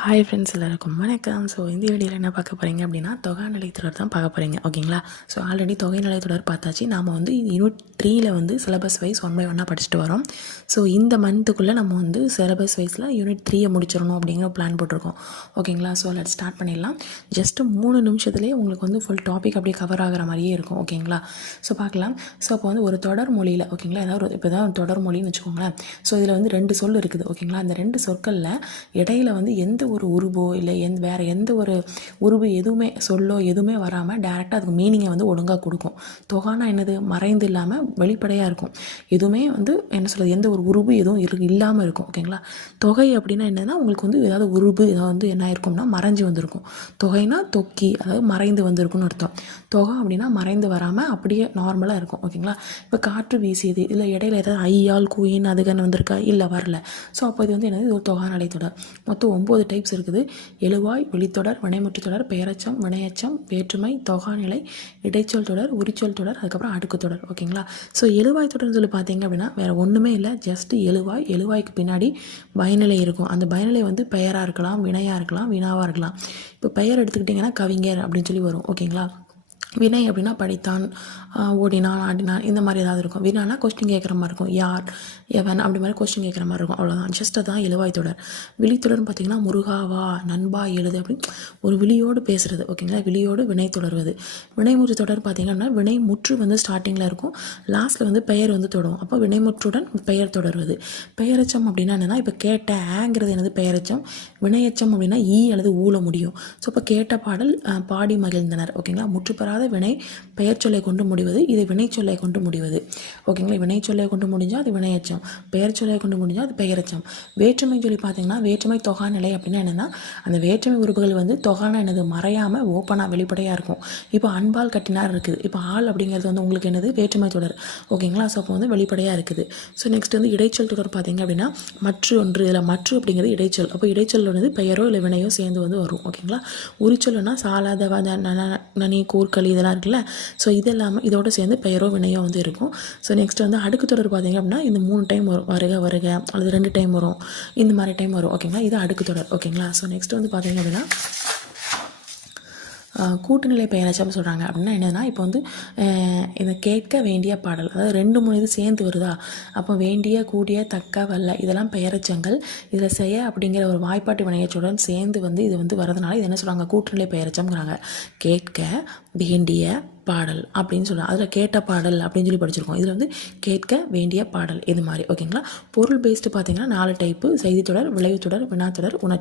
Hi friends எல்லாருக்கும் வணக்கம். So இந்த வீடியோவில் என்ன பார்க்க போகிறீங்க அப்படின்னா தொகை நிலையத்தொடர் தான் பார்க்க போகிறீங்க ஓகேங்களா ஸோ ஆல்ரெடி தொகை நிலையத்தொடர் பார்த்தாச்சு. நாம் வந்து யூனிட் த்ரீயில் வந்து சிலபஸ் வைஸ் ஒன் பை ஒன்னாக படிச்சுட்டு வரோம். ஸோ இந்த மந்த்துக்குள்ளே நம்ம வந்து சிலபஸ் வைஸில் யூனிட் த்ரீயை முடிச்சிடணும் அப்படிங்கிற பிளான் போட்டிருக்கோம் ஓகேங்களா ஸோ லெட் ஸ்டார்ட் பண்ணிடலாம். ஜஸ்ட்டு மூணு நிமிஷத்துலேயே உங்களுக்கு வந்து ஃபுல் டாபிக் அப்படியே கவர் ஆகிற மாதிரியே இருக்கும் ஓகேங்களா ஸோ பார்க்கலாம். ஸோ அப்போ வந்து ஒரு தொடர் மொழியில் ஓகேங்களா ஏதாவது ஒரு இப்போ தான் ஒரு தொடர் மொழின்னு வச்சுக்கோங்களேன். ஸோ இதில் வந்து ரெண்டு சொல் இருக்குது ஓகேங்களா அந்த ரெண்டு சொற்களில் இடையில வந்து எந்த ஒரு உருவோ இல்லை எந்த வேறு எந்த ஒரு உருவு எதுவுமே சொல்லோ எதுவுமே வராமல் டேரெக்டாக அதுக்கு மீனிங்கை வந்து ஒழுங்காக கொடுக்கும். தொகானா என்னது? மறைந்து இல்லாமல் வெளிப்படையாக இருக்கும். எதுவுமே வந்து என்ன சொல்கிறது எந்த ஒரு உருவு எதுவும் இரு இல்லாமல் இருக்கும். ஓகேங்களா தொகை அப்படின்னா என்னன்னா உங்களுக்கு வந்து ஏதாவது உருவு ஏதாவது வந்து என்ன இருக்கும்னா மறைஞ்சு வந்திருக்கும். தொகைனா தொக்கி அதாவது மறைந்து வந்திருக்கும்னு அர்த்தம். தொகை அப்படின்னா மறைந்து வராமல் அப்படியே நார்மலாக இருக்கும். ஓகேங்களா இப்போ காற்று வீசியது இல்லை இடையில ஏதாவது ஐயால் கூயின் அதுகன்னு வந்திருக்கா? இல்லை வரல. ஸோ அப்போ இது வந்து என்னது? ஒரு தொகை தொடர் மொத்தம் ஒம்பது டைப்ஸ் இருக்குது. எழுவாய் வெளித்தொடர் வினைமுற்று தொடர் பெயரச்சம் வினையச்சம் வேற்றுமை தொகாநிலை இடைச்சொல் தொடர் உரிச்சொல் தொடர் அதுக்கப்புறம் அடுக்கு தொடர். ஓகேங்களா ஸோ எழுவாய் தொடர்னு சொல்லி பார்த்தீங்க அப்படின்னா வேறு ஒன்றுமே இல்லை. ஜஸ்ட் எழுவாய் எழுவாய்க்கு பின்னாடி பயநிலை இருக்கும். அந்த பயநிலை வந்து பெயராக இருக்கலாம் வினையாக இருக்கலாம் வினாவாக இருக்கலாம். இப்போ பெயர் எடுத்துக்கிட்டிங்கன்னா கவிஞர் அப்படின்னு சொல்லி வரும். ஓகேங்களா வினை அப்படின்னா படித்தான் ஓடினான் ஆடினான் இந்த மாதிரி ஏதாவது இருக்கும். வினானா கொஸ்டின் கேட்குற மாதிரி இருக்கும். யார் எவன் அப்படி மாதிரி கொஸ்டின் கேட்குற மாதிரி இருக்கும். அவ்வளோதான் ஜஸ்ட் அதான் எழுவாய் தொடர். விழித்தொடர்னு பார்த்தீங்கன்னா முருகாவா நண்பா எழுது அப்படின்னு ஒரு விழியோடு பேசுறது ஓகேங்களா விழியோடு வினை தொடர்வது. வினைமுற்று தொடர் பார்த்தீங்கன்னா வினை முற்று வந்து ஸ்டார்டிங்கில் இருக்கும். லாஸ்ட்டில் வந்து பெயர் வந்து தொடரும் அப்போ வினைமுற்றுடன் பெயர் தொடர்வது. பெயரச்சம் அப்படின்னா என்னென்னா இப்போ கேட்ட ஆங்கிறது என்னது? பெயரச்சம். வினையச்சம் அப்படின்னா ஈ அல்லது ஊழ முடியும். ஸோ இப்போ கேட்ட பாடல் பாடி மகிழ்ந்தனர் ஓகேங்களா முற்று பெறாத வினை பெயர் சொல்லை கொண்டு முடிவது இது வினை சொல்லை கொண்டு முடிவது. ஓகேங்களா? வினை சொல்லை கொண்டு முடிஞ்சால் அது வினையச்சம். பெயர் சொல்லை கொண்டு முடிஞ்சால் அது பெயரச்சம். வேற்றுமை சொல்லி பார்த்தீங்கன்னா வேற்றுமை தொகாநிலை அப்படின்னா என்னென்னா அந்த வேற்றுமை உறுப்புகள் வந்து தொகானா என்னது? மறையாமல் ஓப்பனாக வெளிப்படையாக இருக்கும். இப்போ அன்பால் கட்டினார் இருக்குது. இப்போ ஆள் அப்படிங்கிறது வந்து உங்களுக்கு என்னது? வேற்றுமை தொடர். ஓகேங்களா? ஸோ அப்போ வந்து வெளிப்படையாக இருக்குது. ஸோ நெக்ஸ்ட் வந்து இடைச்சொல் தொடர் பார்த்தீங்க அப்படின்னா மற்ற ஒன்று இதில் மற்ற அப்படிங்கிறது இடைச்சல். அப்போ இடைச்சல் வந்து பெயரோ இல்லை வினையோ சேர்ந்து வந்து வரும். ஓகேங்களா? உரிச்சொல்னா சாலாதவா நனி கூர்க்களி இதெல்லாம் இருக்குல்ல? ஸோ இது இல்லாமல் இதோட சேர்ந்து பெயரோ வினையோ வந்து இருக்கும். ஸோ நெக்ஸ்ட் வந்து அடுக்கு தொடர் பார்த்தீங்க அப்படின்னா இந்த மூணு டைம் வரும். வருக வருக அல்லது ரெண்டு டைம் வரும். இந்த மாதிரி டைம் வரும். ஓகேங்களா இது அடுக்கு தொடர். ஓகேங்களா ஸோ நெக்ஸ்ட் வந்து பார்த்தீங்க அப்படின்னா கூட்டுநிலை பெயரச்சம் சொல்கிறாங்க அப்படின்னா என்னென்னா இப்போ வந்து இதை கேட்க வேண்டிய பாடல் அதாவது ரெண்டு மூணு இது சேர்ந்து வருதா? அப்போ வேண்டிய கூடிய தக்க வல்ல இதெல்லாம் பெயரச்சங்கள். இதில் செய்ய அப்படிங்கிற ஒரு வாய்ப்பாட்டு வினையச்சுடன் சேர்ந்து வந்து இது வந்து வரதுனால இது என்ன சொல்கிறாங்க கூட்டுநிலை பெயரச்சம்ங்கிறாங்க. கேட்க வேண்டிய பாடல் அப்படின்னு சொல்கிறாங்க அதில் கேட்ட பாடல் அப்படின்னு சொல்லி படிச்சிருக்கோம். இதில் வந்து கேட்க வேண்டிய பாடல் இது மாதிரி. ஓகேங்களா? பொருள் பேஸ்டு பார்த்தீங்கன்னா நாலு டைப்பு செய்தித்தொடர் விளைவுத்தொடர் வினாத்தொடர் உணர்ச்சி